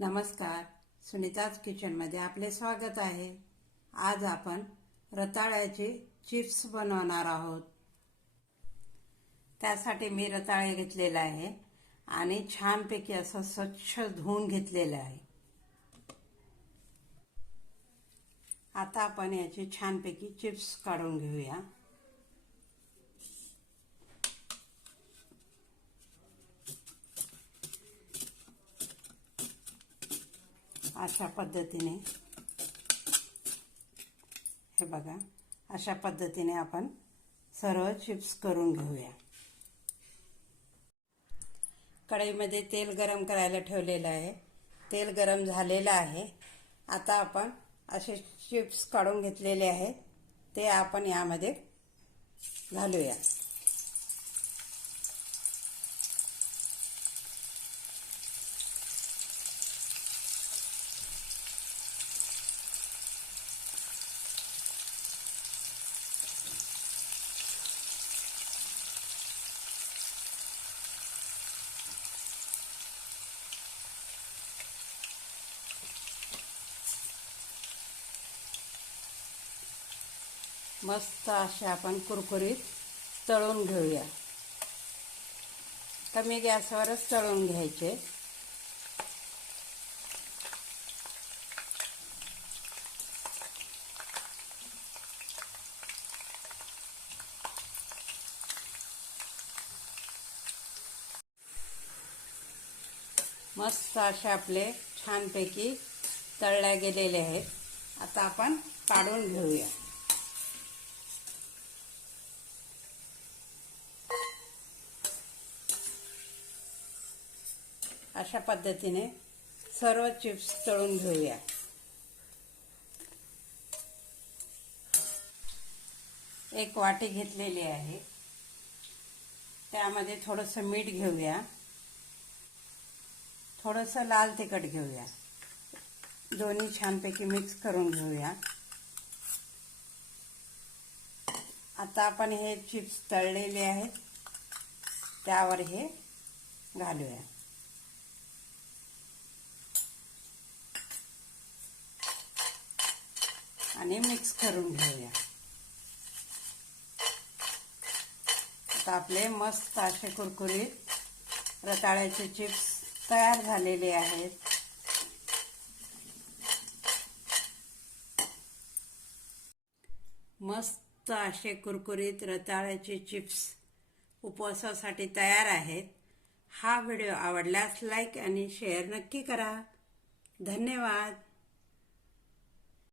नमस्कार. सुनीताज किचनमध्ये आपले स्वागत आहे. आज आपण रताळ्याचे चिप्स बनवणार आहोत. त्यासाठी मी रताळे घेतलेला आहे आणि छानपैकी असं स्वच्छ धुवून घेतलेलं आहे. आता आपण याचे छानपैकी चिप्स काढून घेऊया. अशा पद्धतीने. हे बघा अशा पद्धतीने आपण सर्व चिप्स करून घेऊया. कढईमध्ये तेल गरम करायला ठेवलेलं आहे. तेल गरम झालेलं आहे. आता आपण असे चिप्स काढून घेतलेले आहेत. ते आपण यामध्ये घालूया. मस्त अशा आपण कुरकुरीत तळून घेऊया. कमी गॅसवरच तळून घ्यायचे. मस्त असे आपले छानपैकी तळल्या गेलेले आहेत. आता आपण काढून घेऊया. अशा पद्धतीने सर्व चिप्स तळून घेऊया. एक वाटी घेतलेली आहे. त्यामध्ये थोडंसं मीठ घेऊया. थोडंसं लाल तिखट घेऊया. दोन्ही छानपैकी मिक्स करून घेऊया. आता आपण हे चिप्स तळलेले आहेत. त्यावर हे घालूया. आणि मिक्स करून घेऊया. आता आपले मस्त असे कुरकुरीत रताळ्याचे चिप्स तयार झालेले आहेत. मस्त असे कुरकुरीत रताळ्याचे चिप्स उपवासासाठी तयार आहेत. हा व्हिडिओ आवडल्यास लाईक आणि शेअर नक्की करा. धन्यवाद.